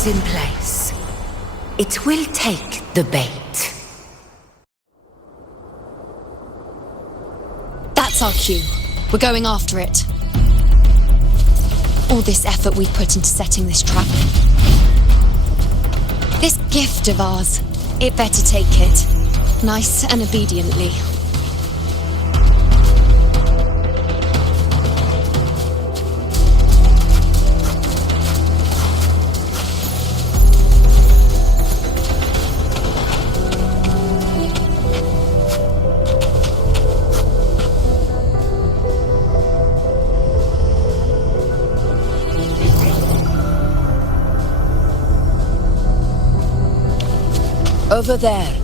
is in place. It will take the bait. That's our cue. We're going after it. All this effort we've put into setting this trap. This gift of ours, it better take it. Nice and obediently. Over there.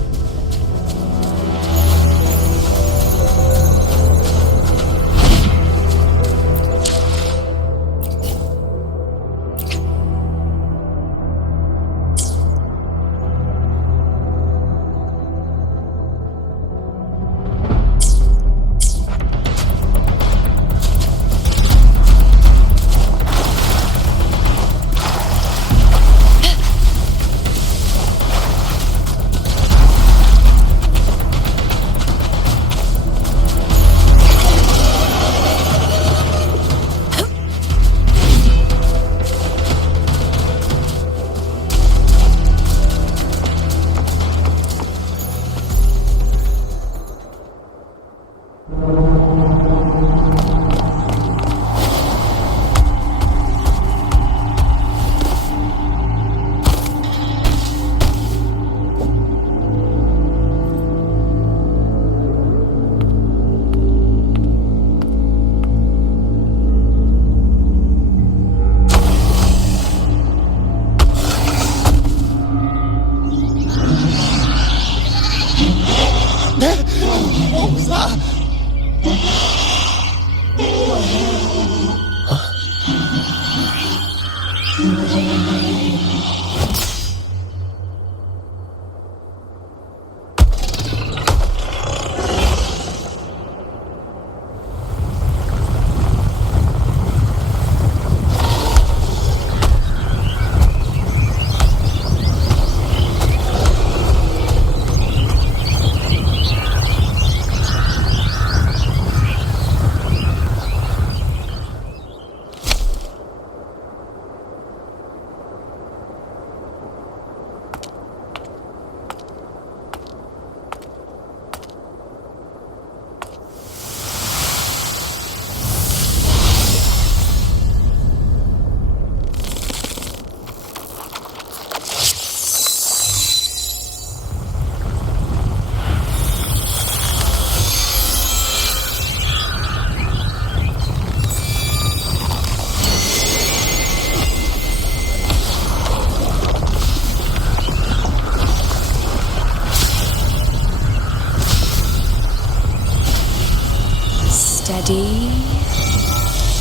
Steady.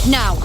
Now!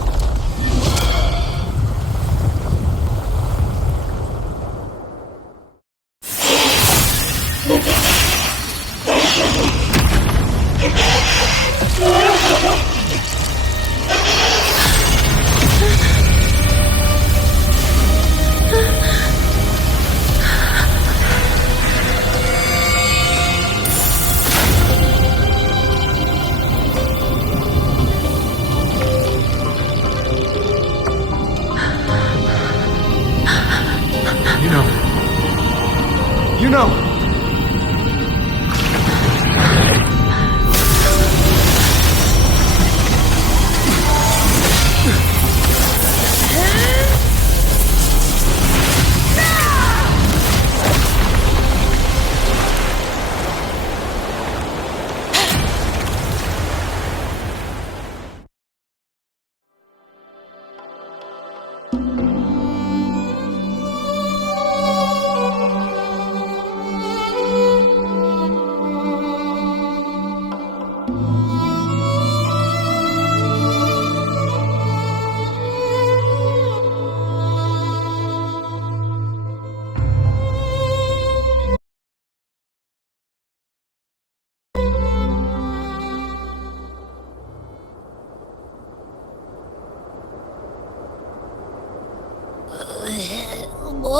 You know.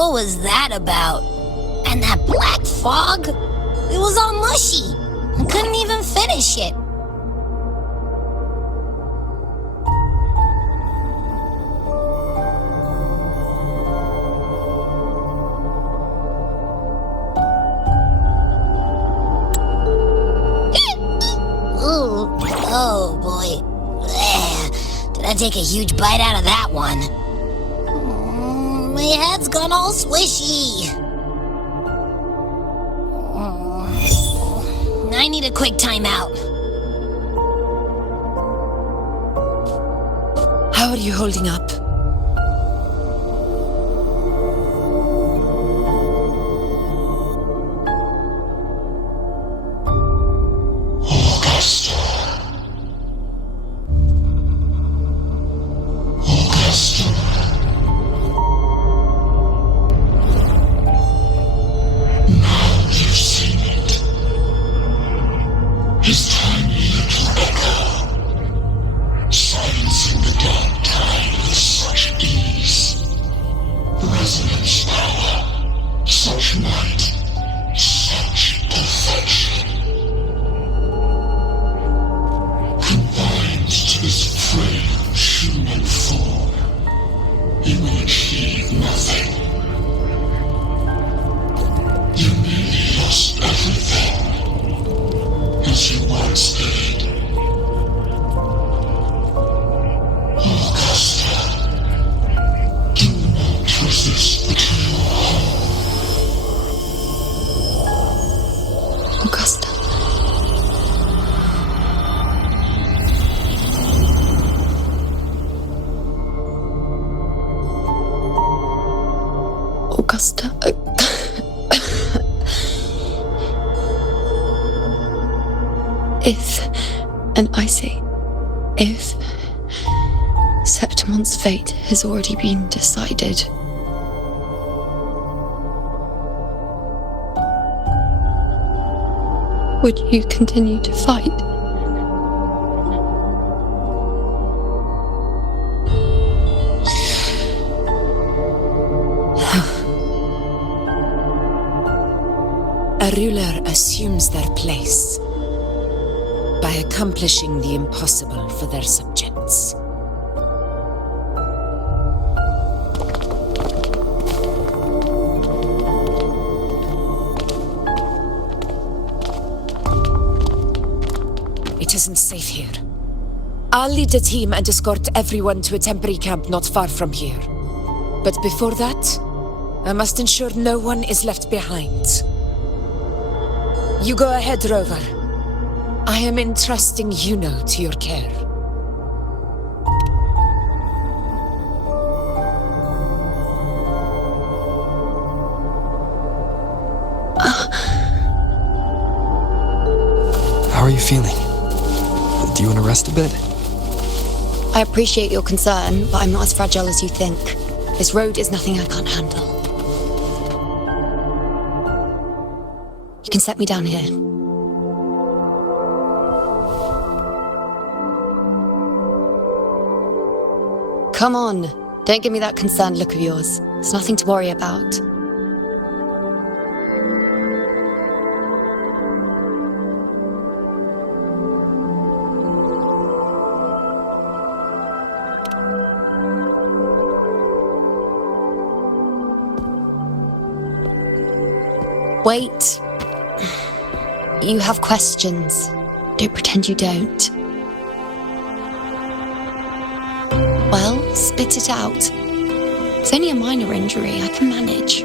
What was that about? And that black fog? It was all mushy. I couldn't even finish it. Ooh, oh boy. Did I take a huge bite out of that one? My head's gone all swishy. I need a quick timeout. How are you holding up? Augusta. Augusta. Now you've seen it. His tiny little echo, silencing the dark tide with such ease. Resonance power, such might, such perfection. Combined to this frail human form, he will achieve nothing. You nearly lost everything, as you once did. Augusta, do not resist the true Augusta. Augusta. If, and I say, if Septimon's fate has already been decided, would you continue to fight? A ruler assumes their place by accomplishing the impossible for their subjects. It isn't safe here. I'll lead a team and escort everyone to a temporary camp not far from here. But before that, I must ensure no one is left behind. You go ahead, Rover. I am entrusting Yuno to your care. How are you feeling? Do you want to rest a bit? I appreciate your concern, but I'm not as fragile as you think. This road is nothing I can't handle. You can set me down here. Come on, don't give me that concerned look of yours. It's nothing to worry about. Wait. You have questions. Don't pretend you don't. Well, spit it out. It's only a minor injury. I can manage.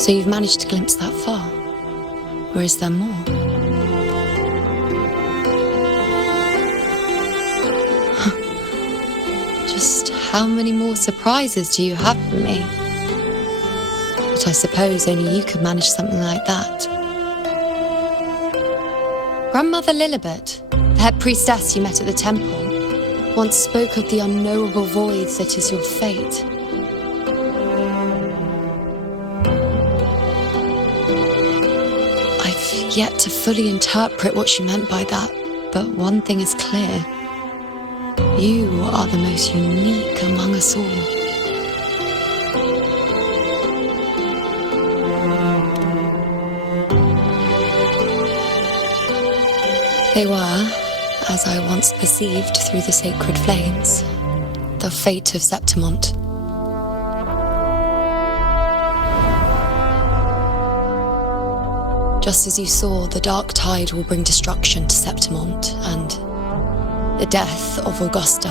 So you've managed to glimpse that far? Or is there more? Just how many more surprises do you have for me? But I suppose only you could manage something like that. Grandmother Lilibet, the head priestess you met at the temple, once spoke of the unknowable void that is your fate. I've yet to fully interpret what she meant by that. but one thing is clear. You are the most unique among us all. They were, as I once perceived through the sacred flames, the fate of Septimont. Just as you saw, the dark tide will bring destruction to Septimont and the death of Augusta.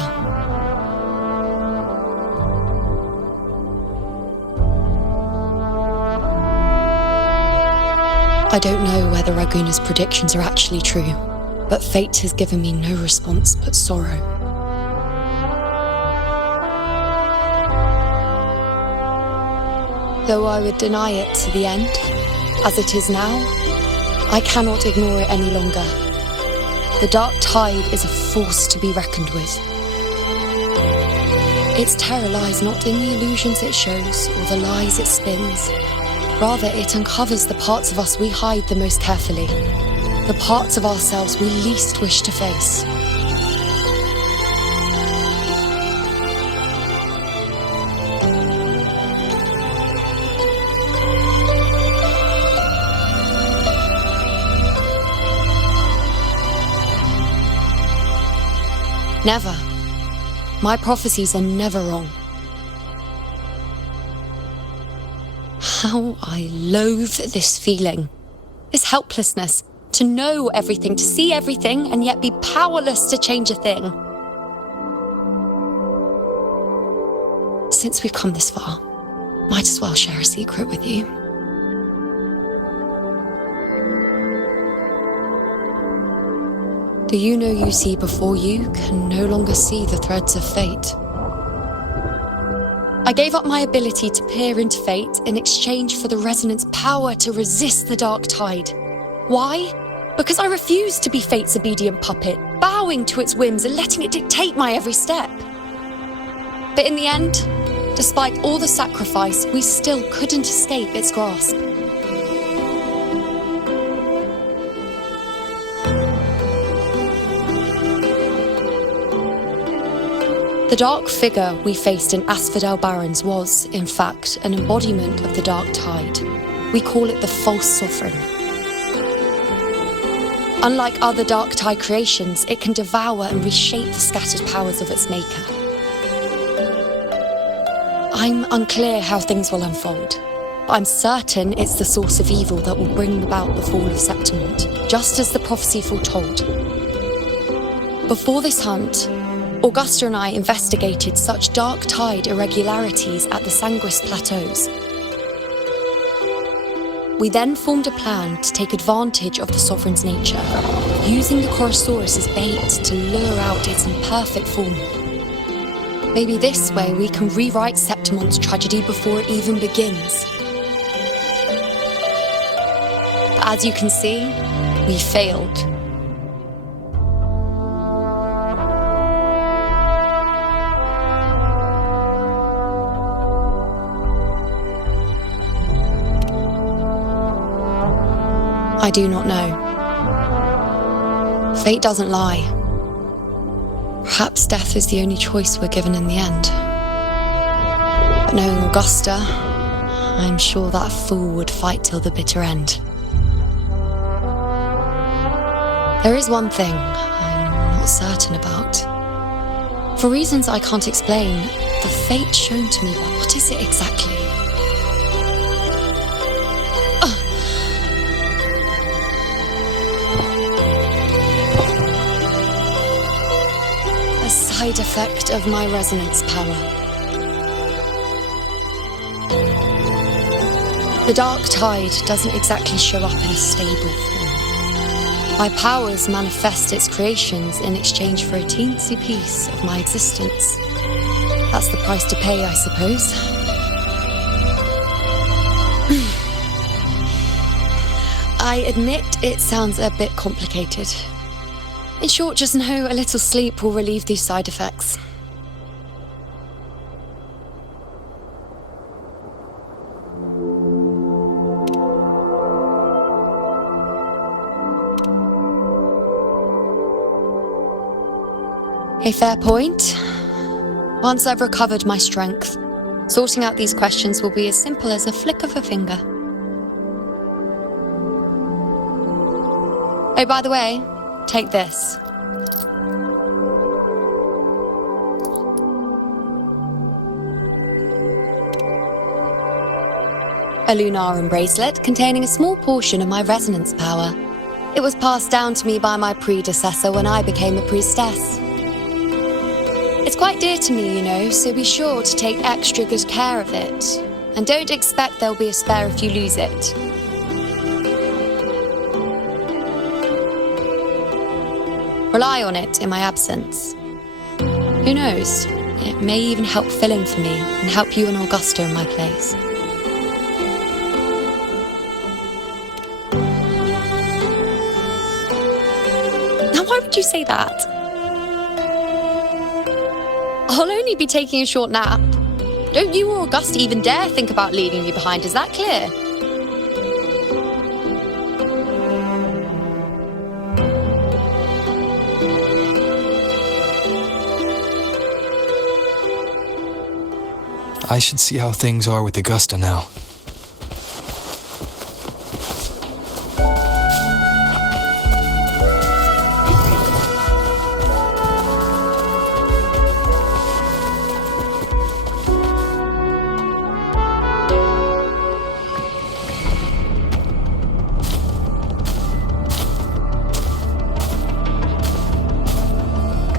I don't know whether Raguna's predictions are actually true, but fate has given me no response but sorrow. Though I would deny it to the end, as it is now, I cannot ignore it any longer. The dark tide is a force to be reckoned with. Its terror lies not in the illusions it shows or the lies it spins. Rather, it uncovers the parts of us we hide the most carefully, the parts of ourselves we least wish to face. Never. My prophecies are never wrong. How I loathe this feeling, this helplessness, to know everything, to see everything, and yet be powerless to change a thing. Since we've come this far, might as well share a secret with you. The you see before you can no longer see the threads of fate. I gave up my ability to peer into fate in exchange for the resonance power to resist the dark tide. Why? Because I refused to be fate's obedient puppet, bowing to its whims and letting it dictate my every step. But in the end, despite all the sacrifice, we still couldn't escape its grasp. The dark figure we faced in Asphodel Barrens was, in fact, an embodiment of the dark tide. We call it the false sovereign. Unlike other dark tide creations, it can devour and reshape the scattered powers of its maker. I'm unclear how things will unfold, but I'm certain it's the source of evil that will bring about the fall of Septimont, just as the prophecy foretold. Before this hunt, Augusta and I investigated such dark tide irregularities at the Sanguis Plateaus. We then formed a plan to take advantage of the Sovereign's nature, using the Chorosaurus as bait to lure out its imperfect form. Maybe this way we can rewrite Septimont's tragedy before it even begins. But as you can see, we failed. I do not know. Fate doesn't lie. Perhaps death is the only choice we're given in the end. But knowing Augusta, I'm sure that fool would fight till the bitter end. There is one thing I'm not certain about. For reasons I can't explain, the fate shown to me, what is it exactly? Side effect of my resonance power. The dark tide doesn't exactly show up in a stable form. My powers manifest its creations in exchange for a teensy piece of my existence. That's the price to pay, I suppose. I admit it sounds a bit complicated. In short, just know a little sleep will relieve these side effects. A fair point. Once I've recovered my strength, sorting out these questions will be as simple as a flick of a finger. Oh, by the way, take this. A Lunarum bracelet containing a small portion of my resonance power. It was passed down to me by my predecessor when I became a priestess. It's quite dear to me, you know, so be sure to take extra good care of it. And don't expect there'll be a spare if you lose it. Rely on it in my absence. Who knows? It may even help fill in for me and help you and Augusta in my place. Now, why would you say that? I'll only be taking a short nap. Don't you or Augusta even dare think about leaving me behind, is that clear? I should see how things are with Augusta now.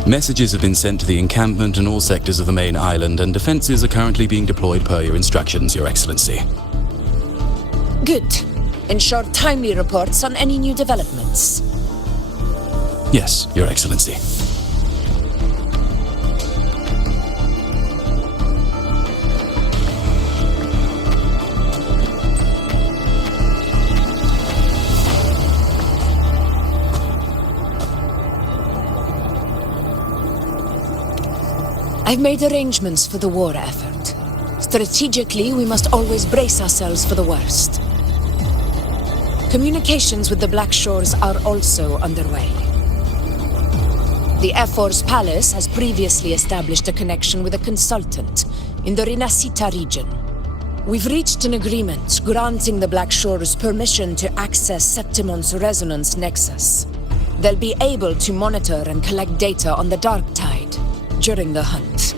Messages have been sent to the encampment and all sectors of the main island, and defenses are currently being deployed per your instructions, Your Excellency. Good. Ensure timely reports on any new developments. Yes, Your Excellency. I've made arrangements for the war effort. Strategically, we must always brace ourselves for the worst. Communications with the Black Shores are also underway. The Air Force Palace has previously established a connection with a consultant in the Rinascita region. We've reached an agreement granting the Black Shores permission to access Septimon's resonance nexus. They'll be able to monitor and collect data on the Dark Tide during the hunt.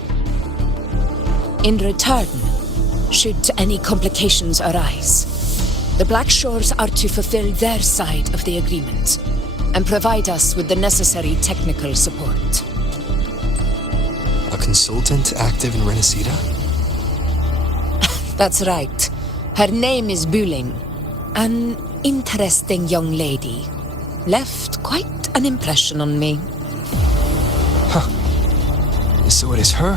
In return, should any complications arise, the Black Shores are to fulfill their side of the agreement and provide us with the necessary technical support. A consultant active in Rinascita? That's right. Her name is Buling. An interesting young lady. Left quite an impression on me. So it is her.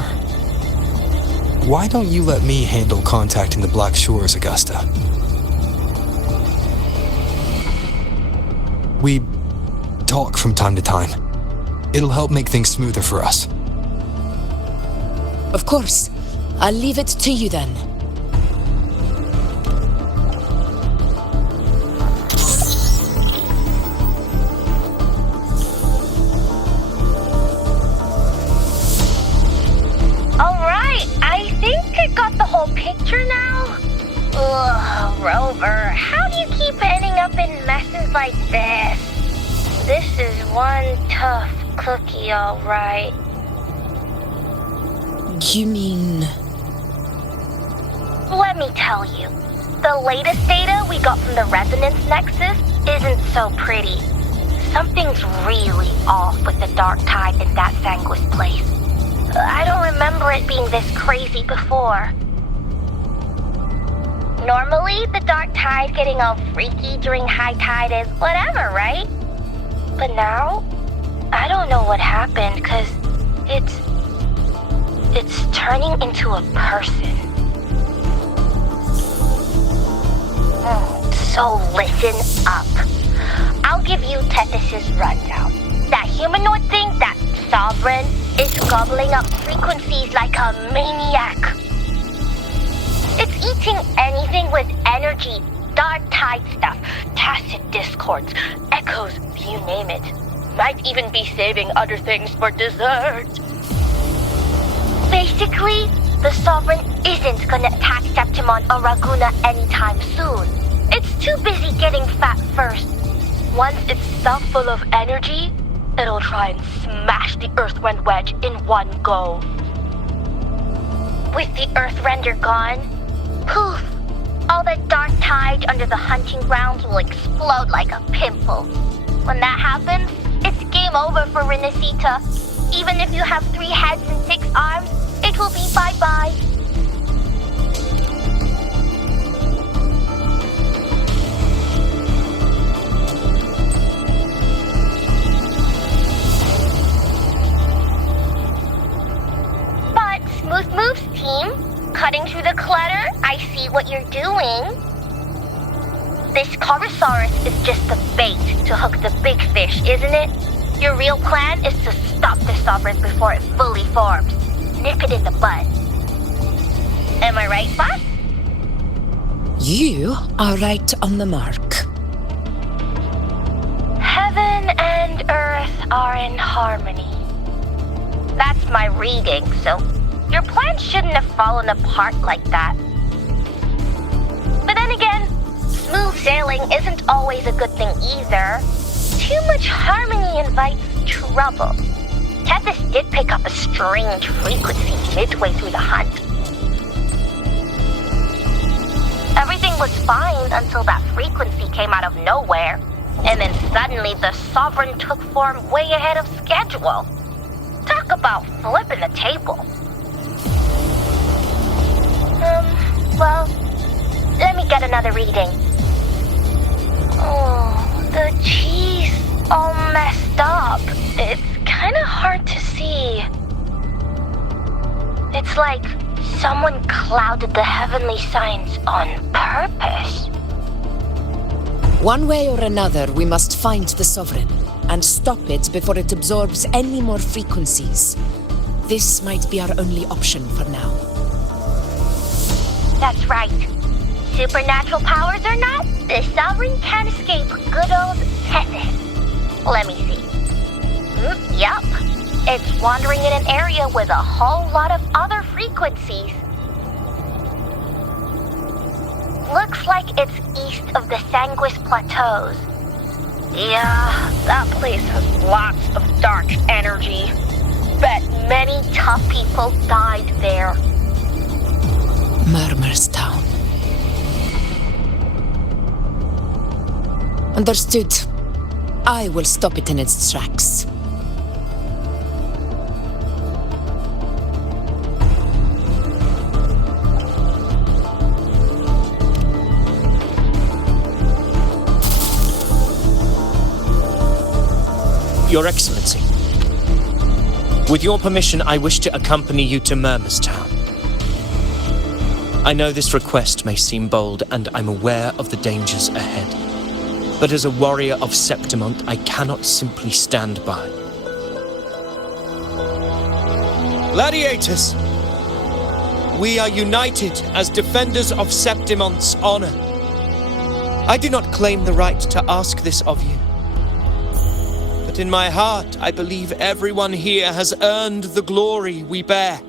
Why don't you let me handle contacting the Black Shores, Augusta? We talk from time to time. It'll help make things smoother for us. Of course. I'll leave it to you then. Picture now? Ugh, Rover, how do you keep ending up in messes like this? This is one tough cookie, all right. You mean... Let me tell you, the latest data we got from the Resonance Nexus isn't so pretty. Something's really off with the Dark Tide in that Sanguis place. I don't remember it being this crazy before. Normally, the Dark Tide getting all freaky during high tide is whatever, right? But now, I don't know what happened, because it's turning into a person. So listen up. I'll give you Tethys' rundown. That humanoid thing, that Sovereign, is gobbling up frequencies like a maniac. It's eating anything with energy, Dark Tide stuff, tacit discords, echoes, you name it. Might even be saving other things for dessert. Basically, the Sovereign isn't gonna attack Septimon or Raguna anytime soon. It's too busy getting fat first. Once it's stuffed full of energy, it'll try and smash the Earthrend wedge in one go. With the Earthrender gone, poof! All the dark tide under the hunting grounds will explode like a pimple. When that happens, it's game over for Renacita. Even if you have 3 heads and 6 arms, it will be bye-bye. But Smooth Moves team, cutting through the clutter, I see what you're doing. This Corosaurus is just the bait to hook the big fish, isn't it? Your real plan is to stop the Sovereign before it fully forms. Nip it in the bud. Am I right, boss? You are right on the mark. Heaven and Earth are in harmony. That's my reading, so your plan shouldn't have fallen apart like that. But then again, smooth sailing isn't always a good thing either. Too much harmony invites trouble. Tethys did pick up a strange frequency midway through the hunt. Everything was fine until that frequency came out of nowhere, and then suddenly the Sovereign took form way ahead of schedule. Talk about flipping the table. Well, let me get another reading. Oh, the cheese all messed up. It's kind of hard to see. It's like someone clouded the heavenly signs on purpose. One way or another, we must find the Sovereign and stop it before it absorbs any more frequencies. This might be our only option for now. That's right. Supernatural powers or not, the Sovereign can't escape good old Tethys. Let me see. Yup. It's wandering in an area with a whole lot of other frequencies. Looks like it's east of the Sanguis Plateaus. Yeah, that place has lots of dark energy. Bet many tough people died there. Murmur's Town. Understood. I will stop it in its tracks. Your Excellency, with your permission, I wish to accompany you to Murmur's Town. I know this request may seem bold, and I'm aware of the dangers ahead. But as a warrior of Septimont, I cannot simply stand by. Gladiators! We are united as defenders of Septimont's honor. I do not claim the right to ask this of you. But in my heart, I believe everyone here has earned the glory we bear.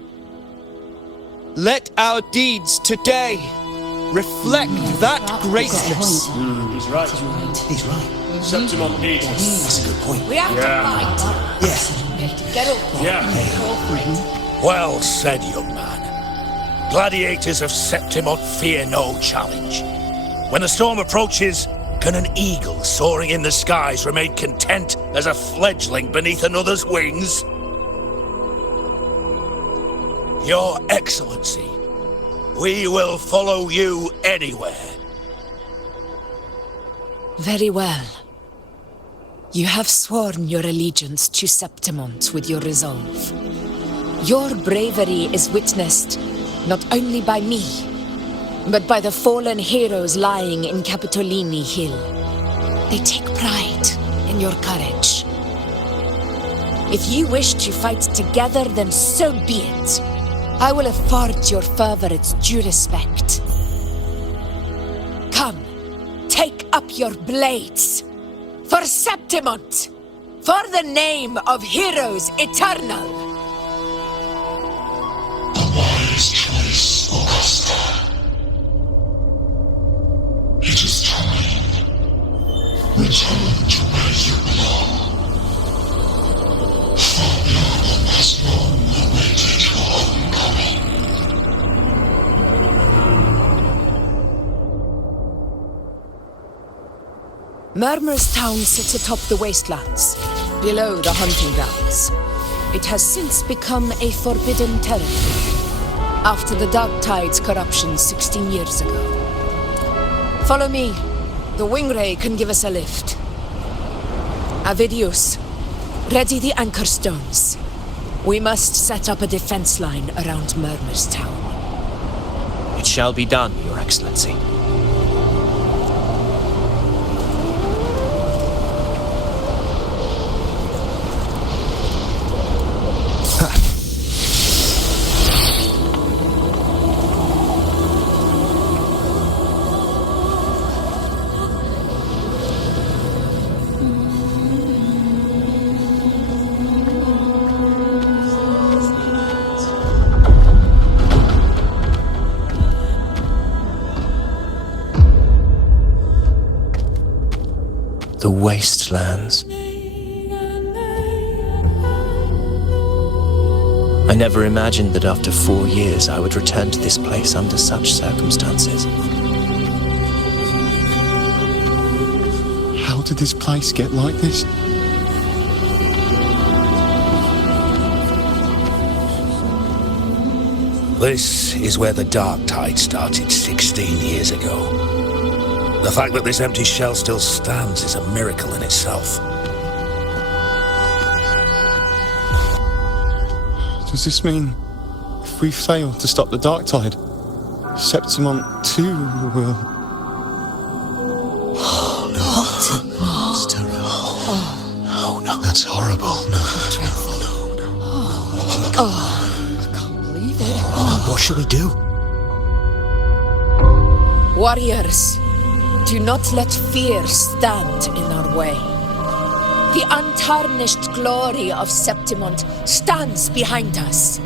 Let our deeds today reflect that greatness. He's right. He's right. Septimon needs us. That's a good point. We have to fight. Yes. Get up. Yeah. Well said, young man. Gladiators of Septimont fear no challenge. When the storm approaches, can an eagle soaring in the skies remain content as a fledgling beneath another's wings? Your Excellency, we will follow you anywhere. Very well. You have sworn your allegiance to Septimont with your resolve. Your bravery is witnessed not only by me, but by the fallen heroes lying in Capitolini Hill. They take pride in your courage. If you wish to fight together, then so be it. I will afford your fervor its due respect. Come, take up your blades. For Septimont! For the name of heroes eternal! A wise choice, Augusta. It is time. Return to where you belong. Far beyond the last long-awaited your homecoming. Murmur's town sits atop the wastelands, below the hunting grounds. It has since become a forbidden territory, after the Dark Tide's corruption 16 years ago. Follow me. The Wingray can give us a lift. Avidius, ready the anchor stones. We must set up a defense line around Murmur's town. It shall be done, Your Excellency. The wastelands. I never imagined that after 4 years I would return to this place under such circumstances. How did this place get like this? This is where the Dark Tide started 16 years ago. The fact that this empty shell still stands is a miracle in itself. Does this mean if we fail to stop the Dark Tide, Septimont too will... That's terrible. Oh, no. That's horrible. No. I can't believe it. What should we do? Warriors, do not let fear stand in our way. The untarnished glory of Septimont stands behind us.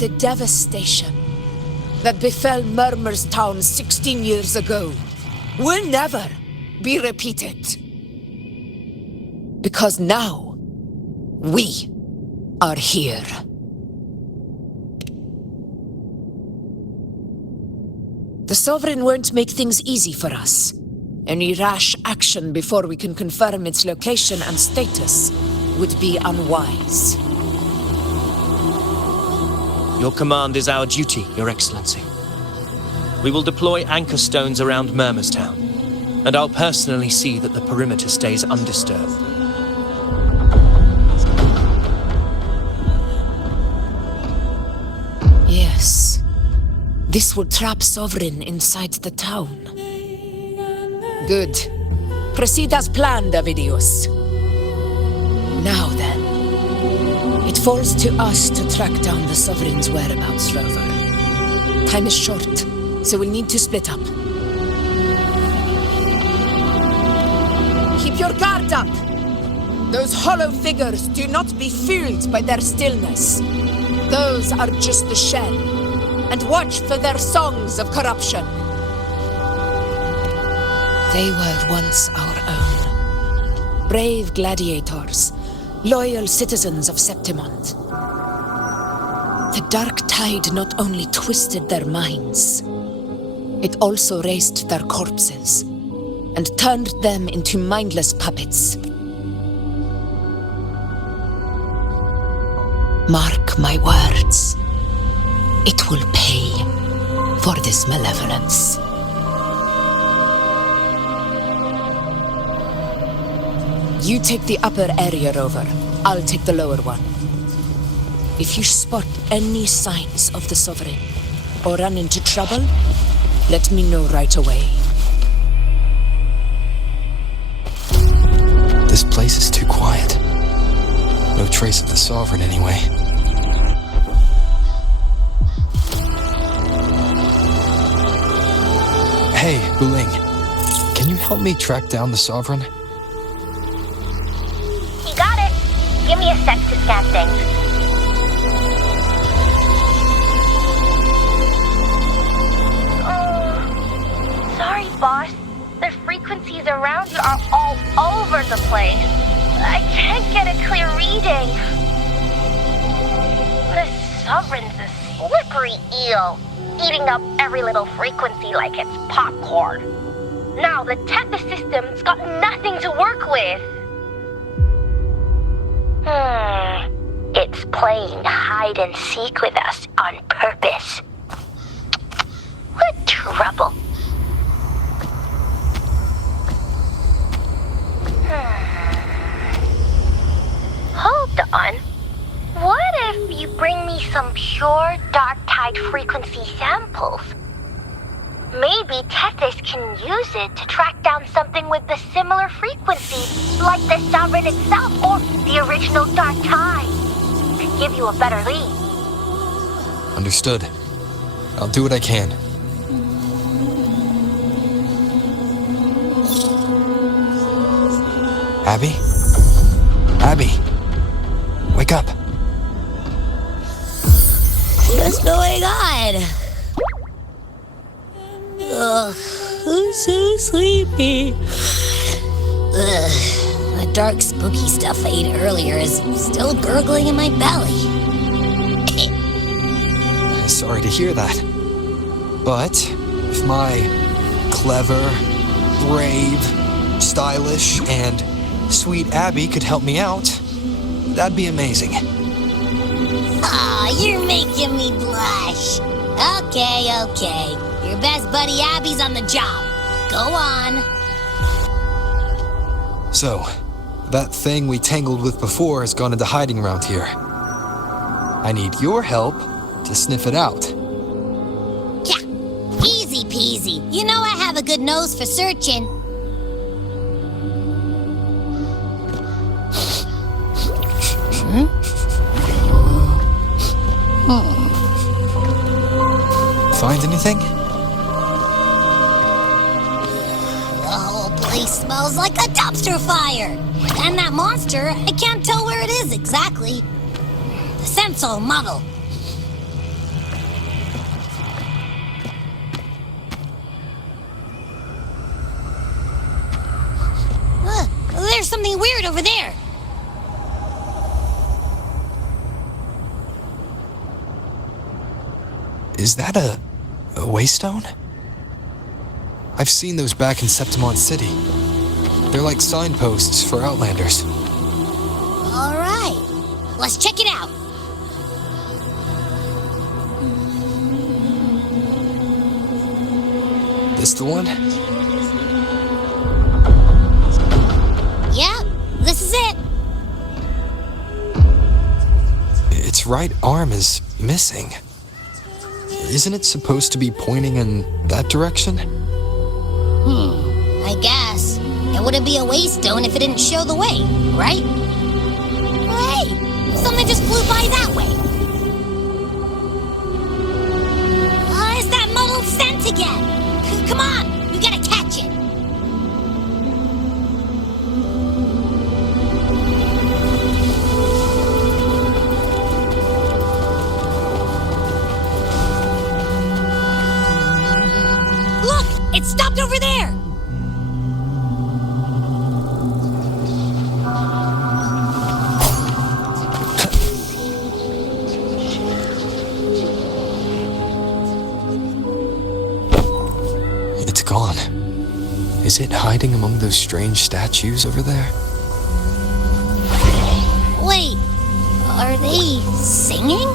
The devastation that befell Murmur's town 16 years ago will never be repeated. Because now, we are here. The Sovereign won't make things easy for us. Any rash action before we can confirm its location and status would be unwise. Your command is our duty, Your Excellency. We will deploy anchor stones around Murmur's town, and I'll personally see that the perimeter stays undisturbed. Yes. This will trap Sovereign inside the town. Good. Proceed as planned, Avidius. Now then. It falls to us to track down the Sovereign's whereabouts, Rover. Time is short, so we'll need to split up. Keep your guard up! Those hollow figures do not be fooled by their stillness. Those are just the shell. And watch for their songs of corruption. They were once our own. Brave gladiators, loyal citizens of Septimont. The Dark Tide not only twisted their minds, it also raised their corpses and turned them into mindless puppets. Mark my words. It will pay for this malevolence. You take the upper area, Rover. I'll take the lower one. If you spot any signs of the Sovereign or run into trouble, let me know right away. This place is too quiet. No trace of the Sovereign anyway. Hey, Buling. Can you help me track down the Sovereign? scan things. Sorry, boss. The frequencies around you are all over the place. I can't get a clear reading. The Sovereign's a slippery eel, eating up every little frequency like it's popcorn. Now the Tethys system's got nothing to work with. It's playing hide and seek with us on purpose. What trouble. Hold on. What if you bring me some pure dark tide frequency samples? Maybe Tethys can use it to track down something with a similar frequency, like the Sovereign itself or the original dark tide. Could give you a better lead. Understood. I'll do what I can. Abby? Abby! Wake up! What's going on? Ugh, I'm so sleepy. The dark, spooky stuff I ate earlier is still gurgling in my belly. Sorry to hear that. But if my clever, brave, stylish, and sweet Abby could help me out, that'd be amazing. Aw, you're making me blush. Okay. Your best buddy Abby's on the job. Go on. So, that thing we tangled with before has gone into hiding around here. I need your help to sniff it out. Yeah, easy peasy. You know I have a good nose for searching. Find anything? The whole place smells like a dumpster fire. And that monster, I can't tell where it is exactly. The scent's all muddled. There's something weird over there. Is that a waystone? I've seen those back in Septimont City. They're like signposts for Outlanders. All right, let's check it out. This the one? Yeah, this is it. Its right arm is missing. Isn't it supposed to be pointing in that direction? I guess. It wouldn't be a waystone if it didn't show the way, right? Hey, something just flew by that way. It's that muddled scent again. Come on, we gotta catch it. Look, it stopped over there. It's gone. Is it hiding among those strange statues over there? Wait, are they singing?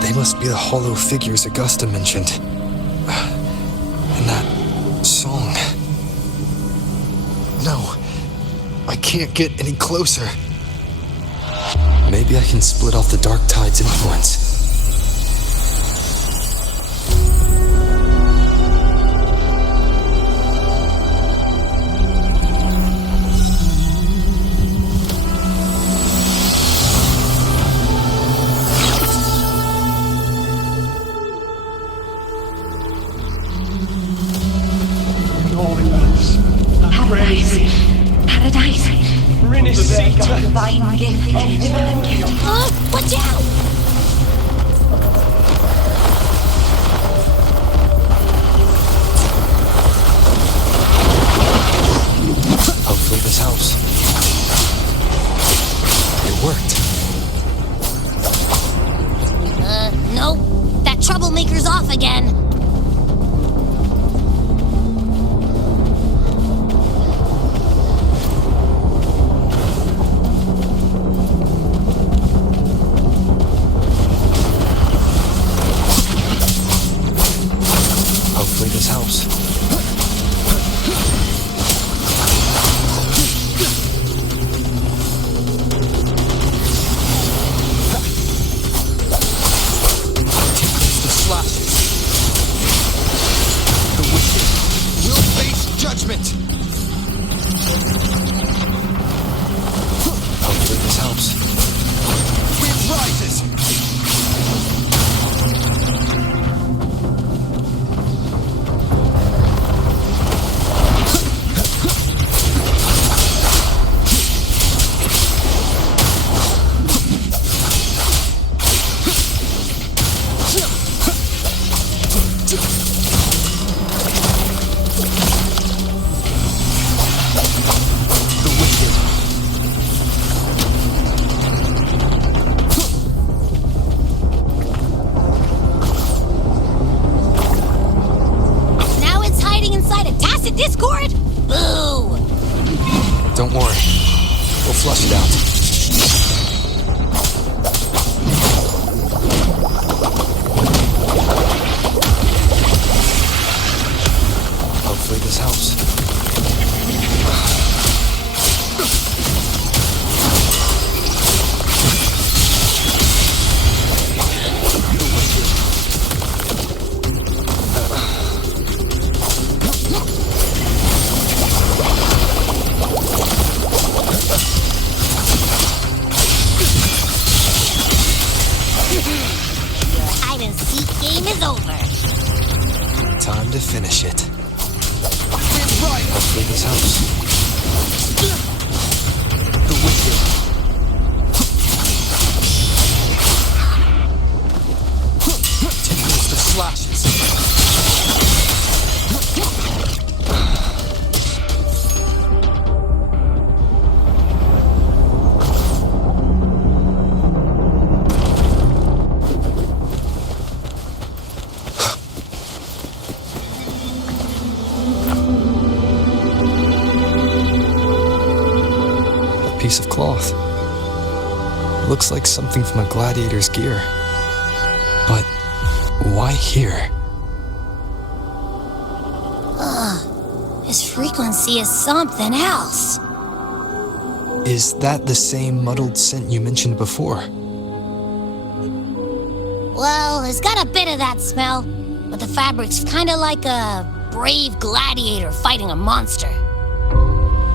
They must be the hollow figures Augusta mentioned. And that song. No, I can't get any closer. Maybe I can split off the Dark Tide's influence. Paradise. finest seat. Divine gift. Watch out! Hopefully this helps. It worked. Nope. That troublemaker's off again. Hopefully this helps. The slashes. The wicked will face judgment. Hopefully this helps. Wind rises. The wicked. Now it's hiding inside a tacit discord? Boo! Don't worry. We'll flush it out. Hopefully this helps. Your hide-and-seek game is over. Time to finish it. Hopefully this helps. The wicked. Tickles the slashes. Piece of cloth. Looks like something from a gladiator's gear. But why here? This frequency is something else. Is that the same muddled scent you mentioned before? Well, it's got a bit of that smell, but the fabric's kind of like a brave gladiator fighting a monster.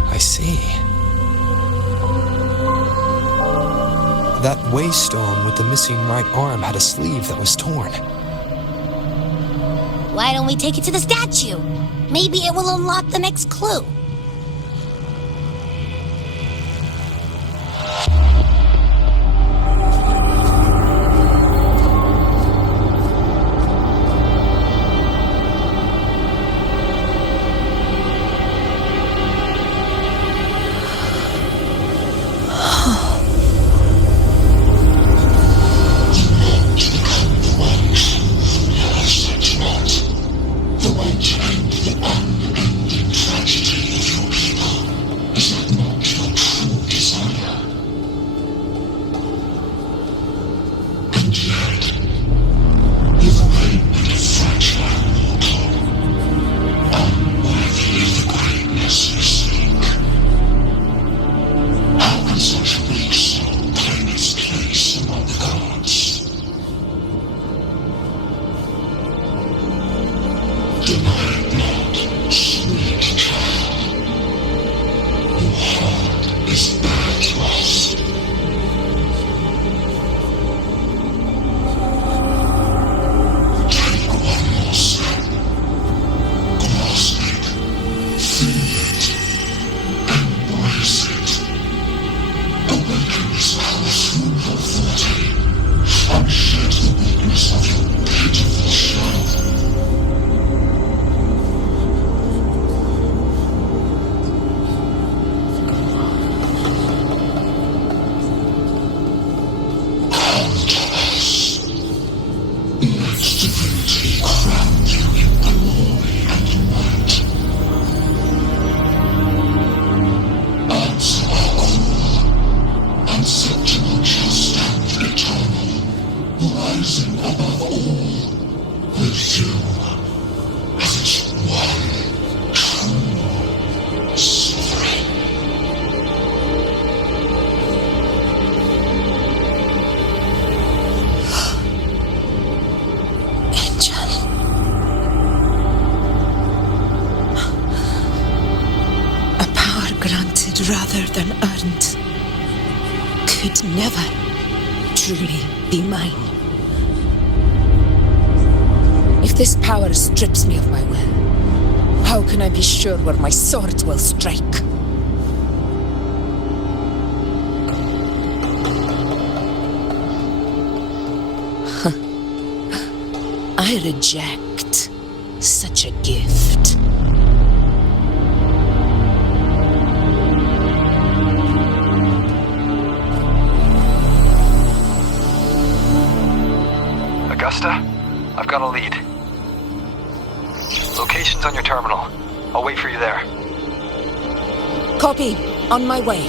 I see. That waystone with the missing right arm had a sleeve that was torn. Why don't we take it to the statue? Maybe it will unlock the next clue. other than earned could never truly be mine. If this power strips me of my will, how can I be sure where my sword will strike? I reject such a gift. Augusta, I've got a lead. Location's on your terminal. I'll wait for you there. Copy. On my way.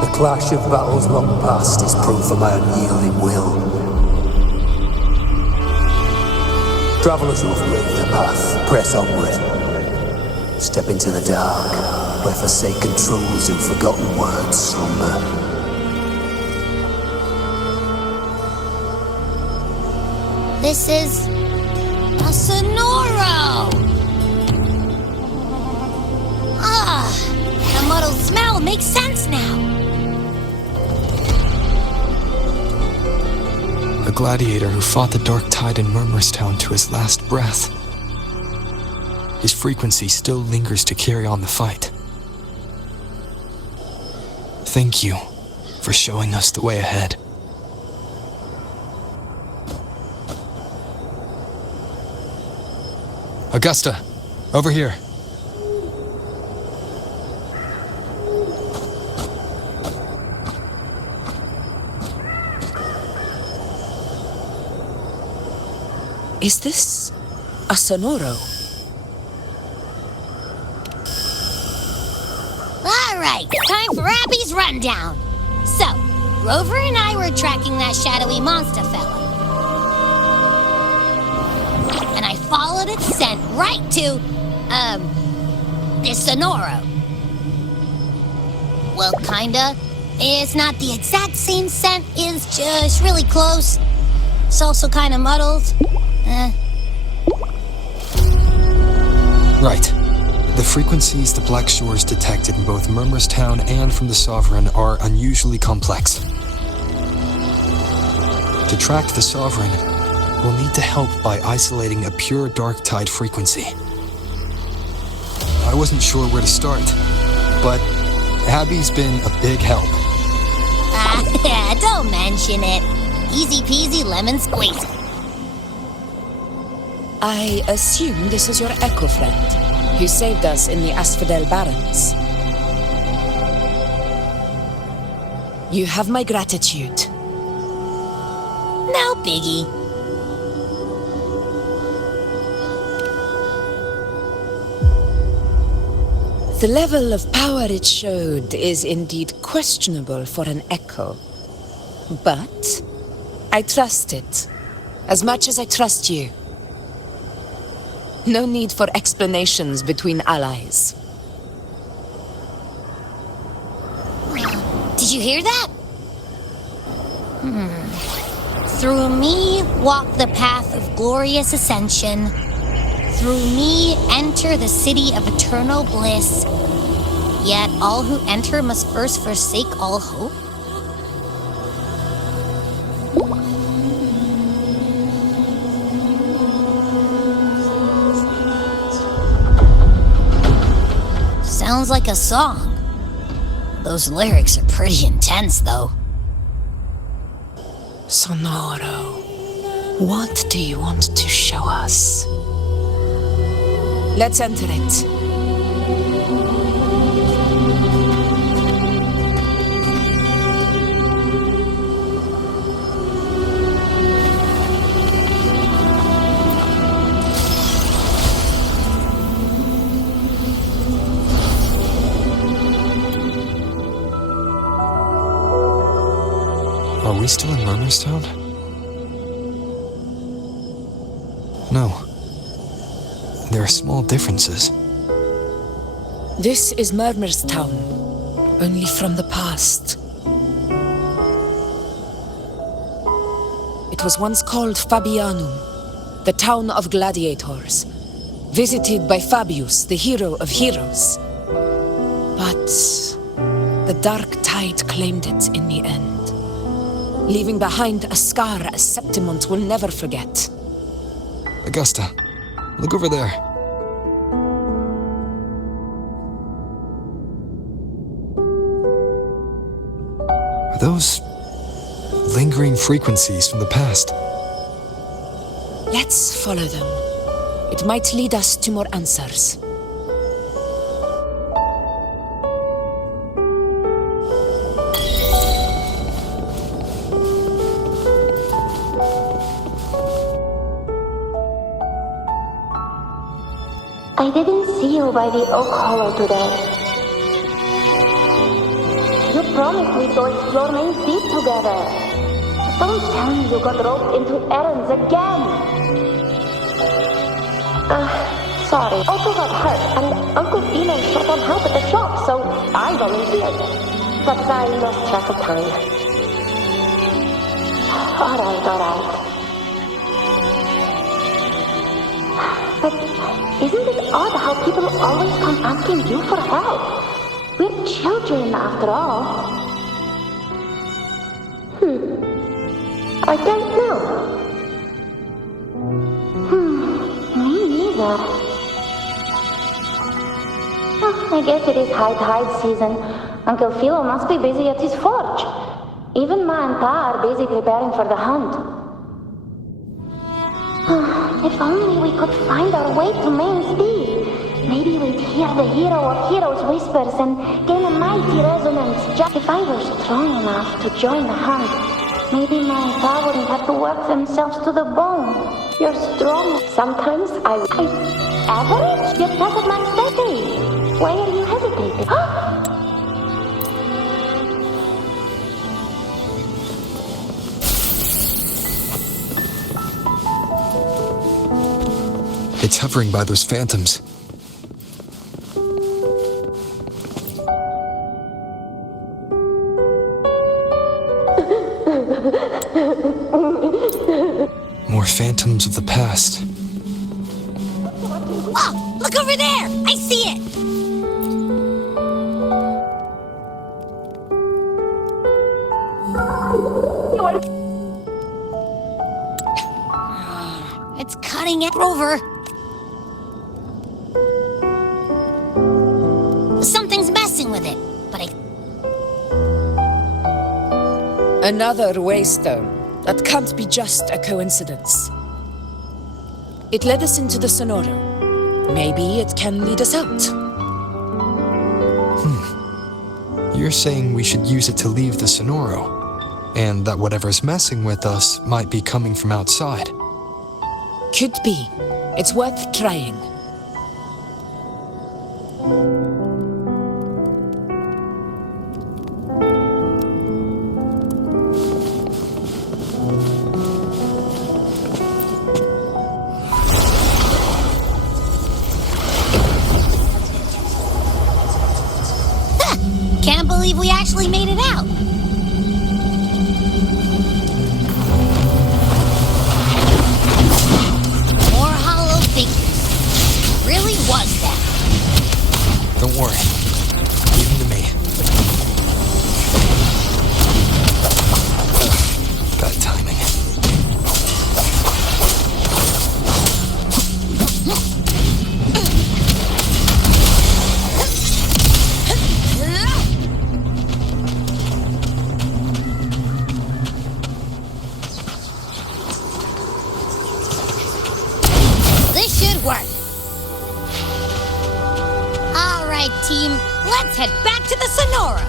The clash of battles long past is proof of my unyielding will. Travellers who have braved the path, press onward. Step into the dark, where forsaken truths and forgotten words slumber. This is a Sonoro! The muddled smell makes sense now. A gladiator who fought the dark tide in Murmurstown to his last breath. His frequency still lingers to carry on the fight. Thank you for showing us the way ahead. Augusta, over here. Is this a Sonoro? All right, time for Abby's rundown. So, Rover and I were tracking that shadowy monster fella. And I followed its scent right to, this Sonoro. Well, kinda. It's not the exact same scent, it's just really close. It's also kinda muddled. Right. The frequencies the Black Shores detected in both Murmurstown and from the Sovereign are unusually complex. To track the Sovereign, we'll need to help by isolating a pure dark tide frequency. I wasn't sure where to start, but Abby's been a big help. Don't mention it. Easy peasy lemon squeezy. I assume this is your Echo friend, who saved us in the Asphodel Barrens. You have my gratitude. No biggie. The level of power it showed is indeed questionable for an Echo. But I trust it, as much as I trust you. No need for explanations between allies. Did you hear that? Through me walk the path of glorious ascension. Through me enter the city of eternal bliss. Yet all who enter must first forsake all hope. Sounds like a song. Those lyrics are pretty intense, though. Sonoro, what do you want to show us? Let's enter it. Are we still in Murmurstown? No. There are small differences. This is Murmur's town, only from the past. It was once called Fabianum, the town of gladiators, visited by Fabius, the hero of heroes. But the dark tide claimed it in the end, leaving behind a scar Septimont will never forget. Augusta, look over there. Are those lingering frequencies from the past? Let's follow them. It might lead us to more answers. I didn't see you by the Oak Hollow today. You promised we'd go explore Main Deep together. Don't tell me you got roped into errands again. Sorry. Otto got hurt, and Uncle Philo short on help at the shop, so I volunteered. But I lost track of time. Alright. But isn't it odd how people always come asking you for help? We're children, after all. I don't know. Me neither. Oh, I guess it is high tide season. Uncle Philo must be busy at his forge. Even Ma and Pa are busy preparing for the hunt. If only we could find our way to Main Deep. Maybe we'd hear the hero of heroes whispers and gain a mighty resonance. Just if I were strong enough to join the hunt, maybe my and Pa wouldn't have to work themselves to the bone. You're strong. Sometimes average? You're part of my study. Why are you hesitating? It's hovering by those phantoms. More phantoms of the past. Oh, look over there! I see it! It's cutting it over. Something's messing with it, but Another waystone. That can't be just a coincidence. It led us into the Sonoro. Maybe it can lead us out. You're saying we should use it to leave the Sonoro, and that whatever's messing with us might be coming from outside. Could be. It's worth trying. can't believe we actually made it out. More hollow figures. Really was that? Don't worry. Leave them to me. Bad timing. This should work. All right, team. Let's head back to the Sonora.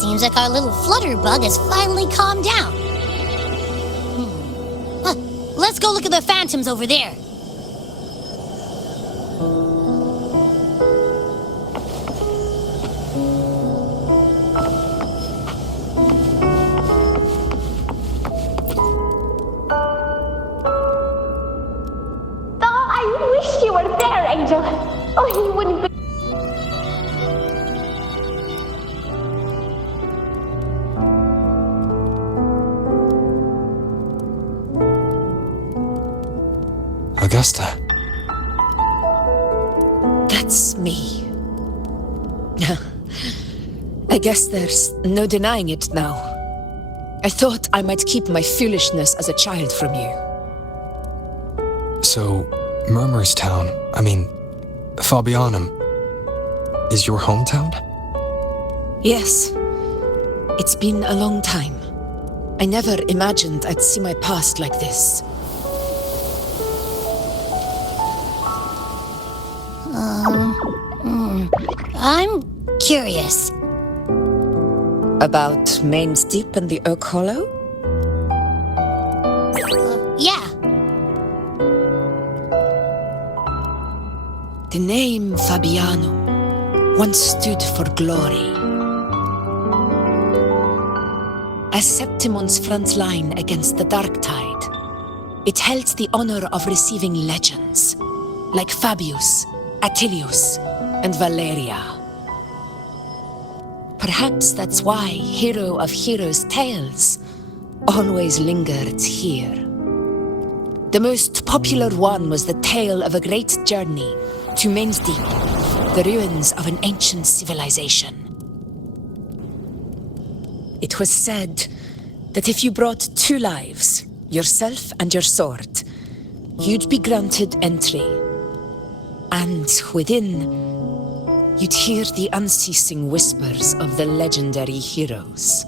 Seems like our little flutterbug has finally calmed down. Let's go look at the phantoms over there. Augusta. That's me. I guess there's no denying it now. I thought I might keep my foolishness as a child from you. So, Murmurstown, Fabianum, is your hometown? Yes. It's been a long time. I never imagined I'd see my past like this. I'm curious. About Main's Deep and the Oak Hollow? Yeah. The name Fabianum once stood for glory. As Septimon's front line against the Dark Tide, it held the honor of receiving legends, like Fabius, Attilius, and Valeria. Perhaps that's why Hero of Heroes' tales always lingered here. The most popular one was the tale of a great journey to Main's Deep, the ruins of an ancient civilization. It was said that if you brought 2 lives, yourself and your sword, you'd be granted entry. And within, you'd hear the unceasing whispers of the legendary heroes.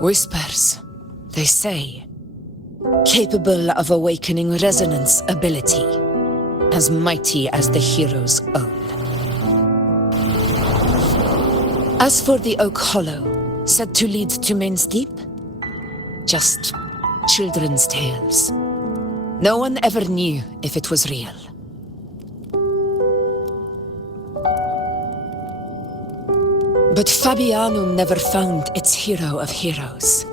Whispers, they say, capable of awakening resonance ability, as mighty as the hero's own. As for the Oak Hollow, said to lead to Main's Deep, just children's tales. No one ever knew if it was real. But Fabianum never found its hero of heroes.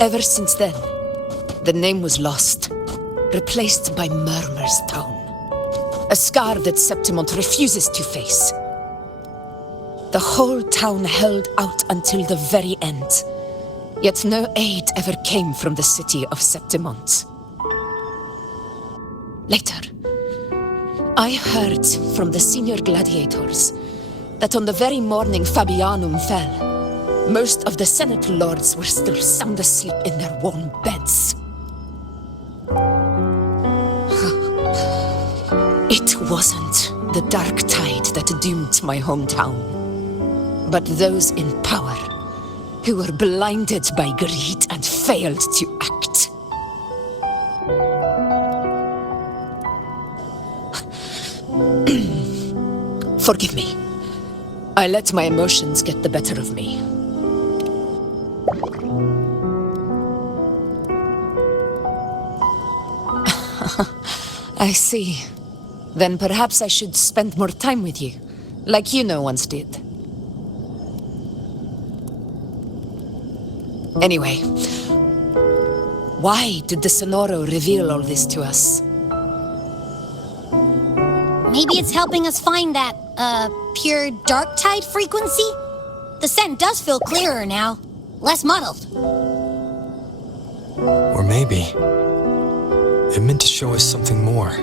Ever since then, the name was lost, replaced by Murmurstown, a scar that Septimont refuses to face. The whole town held out until the very end, yet no aid ever came from the city of Septimont. Later, I heard from the senior gladiators that on the very morning Fabianum fell, most of the Senate lords were still sound asleep in their warm beds. It wasn't the Dark Tide that doomed my hometown, but those in power who were blinded by greed and failed to act. Forgive me. I let my emotions get the better of me. I see. Then perhaps I should spend more time with you, like you once did. Anyway, why did the Sonoro reveal all this to us? Maybe it's helping us find that, pure dark tide frequency? The scent does feel clearer now, less muddled. Or maybe it meant to show us something more.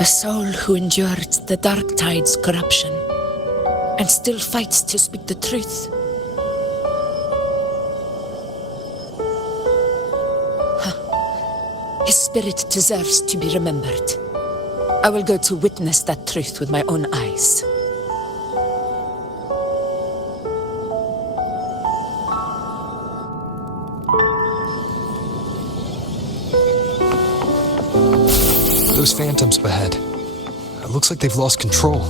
A soul who endured the Dark Tide's corruption and still fights to speak the truth. His spirit deserves to be remembered. I will go to witness that truth with my own eyes. Those phantoms ahead. It looks like they've lost control.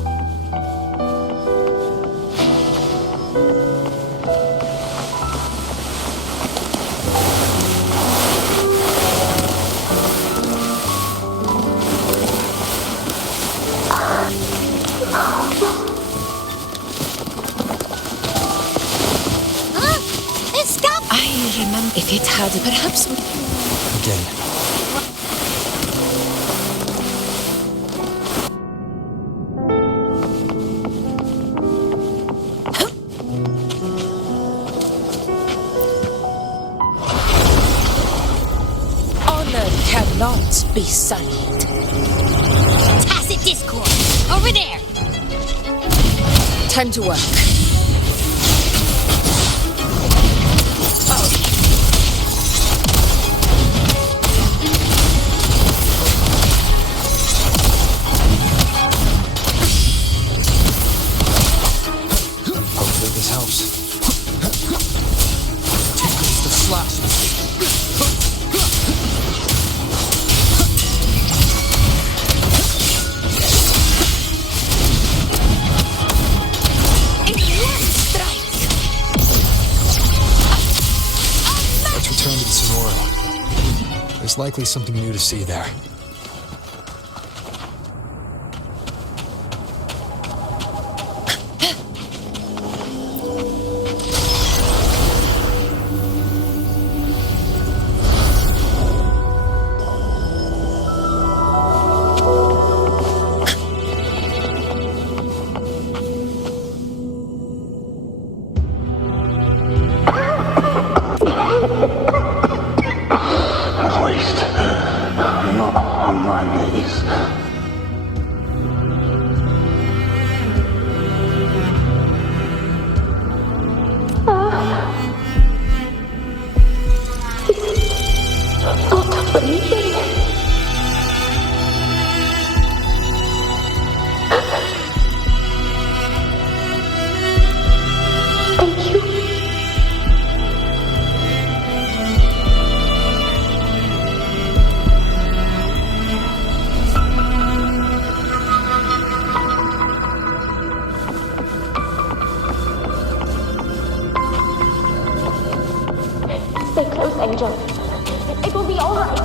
Stop! I remember if it had perhaps... Again. Honor cannot be sullied. Tacit discord! Over there! Time to work. Hopefully this helps. Tickles the slashes. Let's return to the Sonora. There's likely something new to see there. At least, I'm not on my knees. Not breathing. Thank you. Stay close, Angel. It will be all right.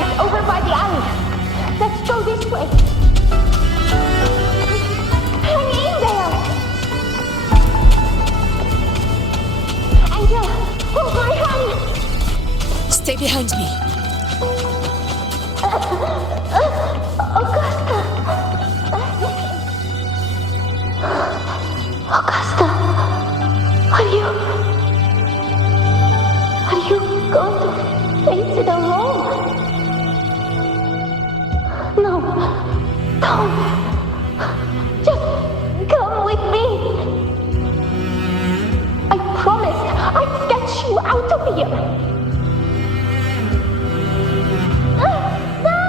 It's over by the alley. Let's go this way. Hang in there. Angel, hold my hand. Stay behind me. Augusta, are you going to face it alone? No, don't. Just come with me. I promised I'd get you out of here. No!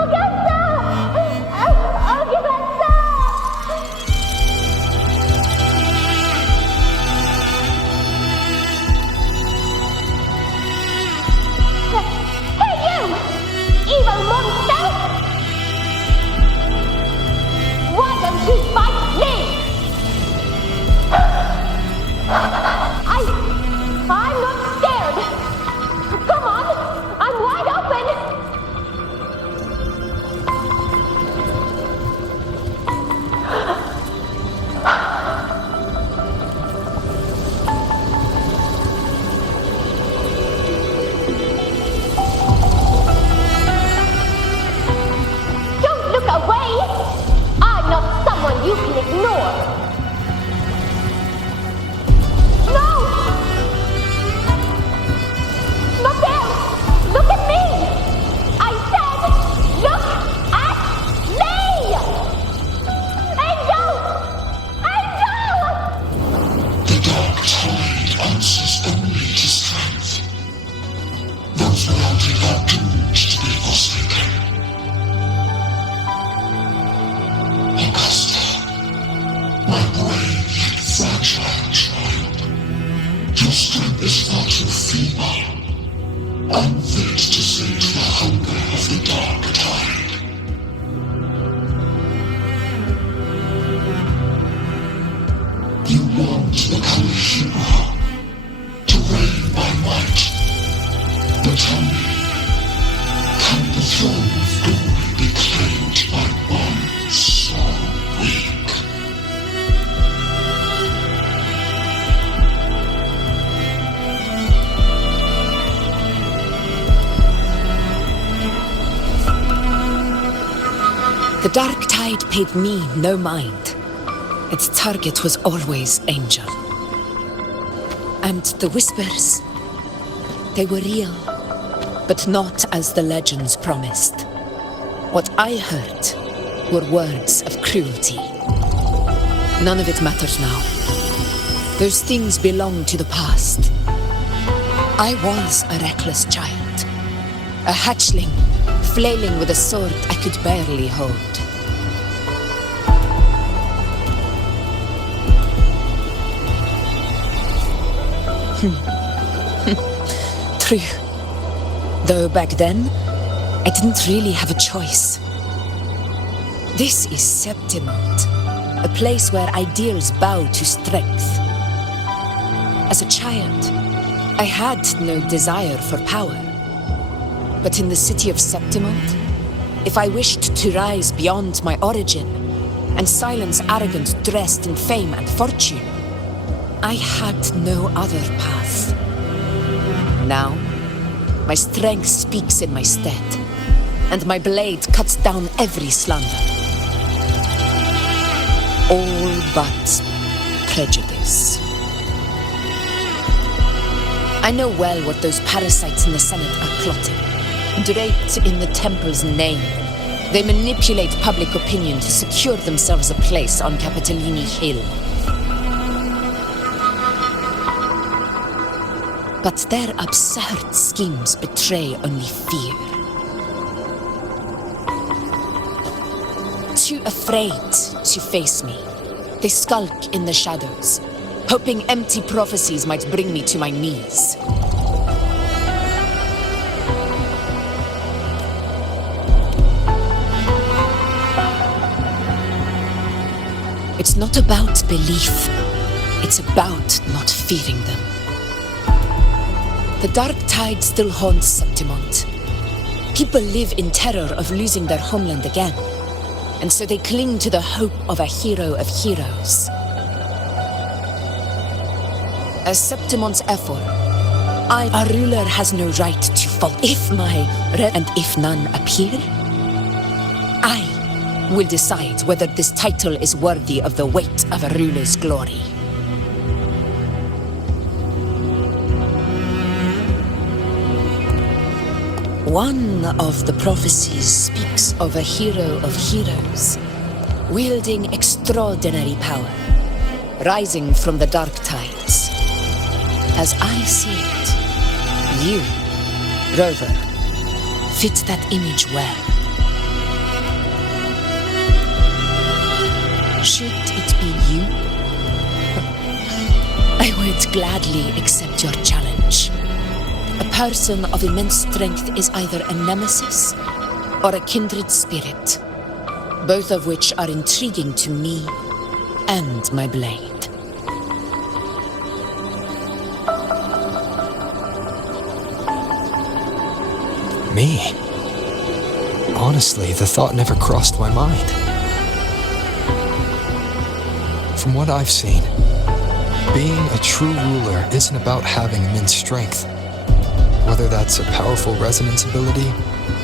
Augusta! Augusta! Hey, you! Evil monster! Why don't you fight me? I'm not scared. Come on, I'm wide open. Don't look away. I'm not someone you can ignore. No! Not there! Look at me! I said, look at me! Angel! Angel! The dark tide answers only to strength. Those without it are doomed to be forsaken. Augusta, my brave yet fragile child, your strength is far too feeble, unfit to sate the hunger of the dark tide. to become a hero, to reign by might. But tell me, can the throne of glory be claimed by one so weak? The dark tide paid me no mind. Its target was always Angel. And the whispers, they were real, but not as the legends promised. What I heard were words of cruelty. None of it matters now. Those things belong to the past. I was a reckless child, a hatchling, flailing with a sword I could barely hold. True. Though back then, I didn't really have a choice. This is Septimont, a place where ideals bow to strength. As a child, I had no desire for power. But in the city of Septimont, if I wished to rise beyond my origin and silence arrogance dressed in fame and fortune, I had no other path. Now, my strength speaks in my stead, and my blade cuts down every slander. All but prejudice. I know well what those parasites in the Senate are plotting. Draped in the temple's name, they manipulate public opinion to secure themselves a place on Capitolini Hill. But their absurd schemes betray only fear. Too afraid to face me, they skulk in the shadows, hoping empty prophecies might bring me to my knees. It's not about belief, it's about not fearing them. The dark tide still haunts Septimont. People live in terror of losing their homeland again, and so they cling to the hope of a hero of heroes. As Septimont's effort, our ruler has no right to fall. If and if none appear, I will decide whether this title is worthy of the weight of a ruler's glory. One of the prophecies speaks of a hero of heroes, wielding extraordinary power, rising from the dark tides. As I see it, you, Rover, fit that image well. Should it be you? I would gladly accept your challenge. A person of immense strength is either a nemesis or a kindred spirit, both of which are intriguing to me and my blade. Me? Honestly, the thought never crossed my mind. From what I've seen, being a true ruler isn't about having immense strength, whether that's a powerful resonance ability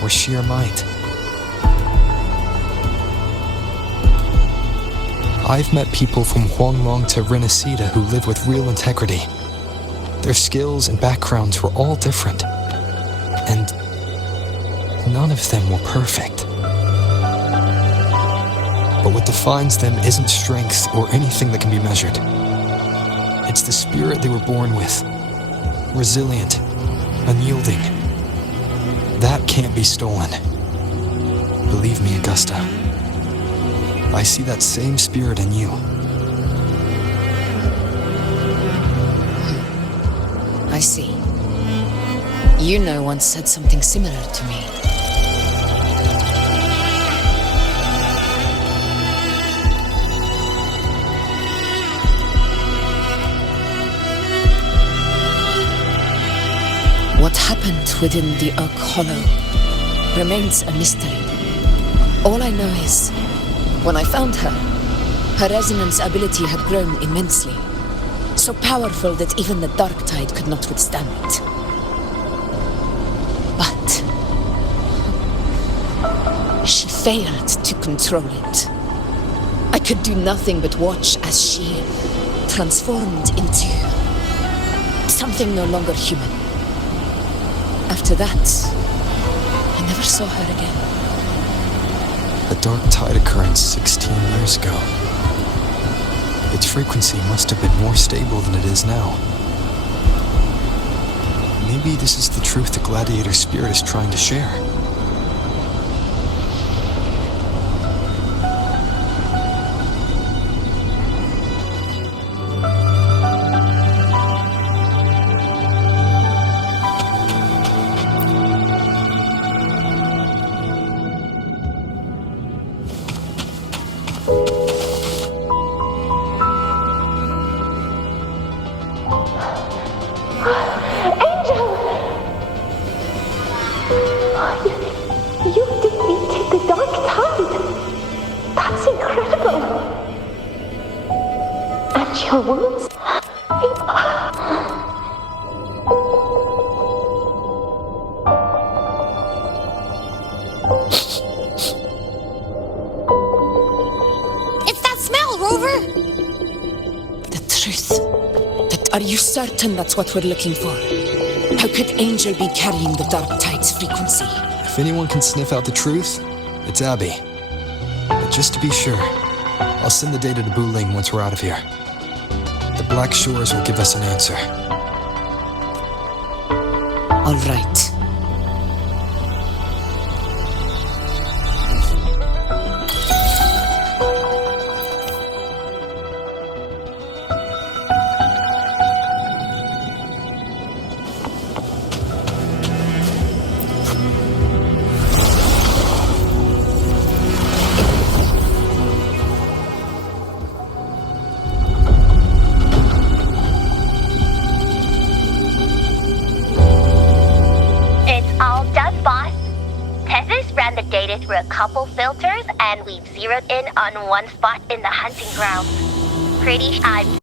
or sheer might. I've met people from Huanglong to Renacida who live with real integrity. Their skills and backgrounds were all different, and none of them were perfect. But what defines them isn't strength or anything that can be measured. It's the spirit they were born with. Resilient, unyielding. That can't be stolen. Believe me, Augusta. I see that same spirit in you. I see. You once said something similar to me. happened within the Oak Hollow remains a mystery. All I know is, when I found her, her resonance ability had grown immensely. So powerful that even the dark tide could not withstand it. But she failed to control it. I could do nothing but watch as she transformed into something no longer human. After that, I never saw her again. The dark tide occurrence 16 years ago. Its frequency must have been more stable than it is now. Maybe this is the truth the gladiator spirit is trying to share. You defeated the Dark Tide! That's incredible! And your wounds? It's that smell, Rover! The truth. Are you certain that's what we're looking for? How could Angel be carrying the dark tide's frequency? If anyone can sniff out the truth, it's Abby. But just to be sure, I'll send the data to Buling once we're out of here. The Black Shores will give us an answer. All right. Ran the data through a couple filters, and we've zeroed in on one spot in the hunting grounds. I'm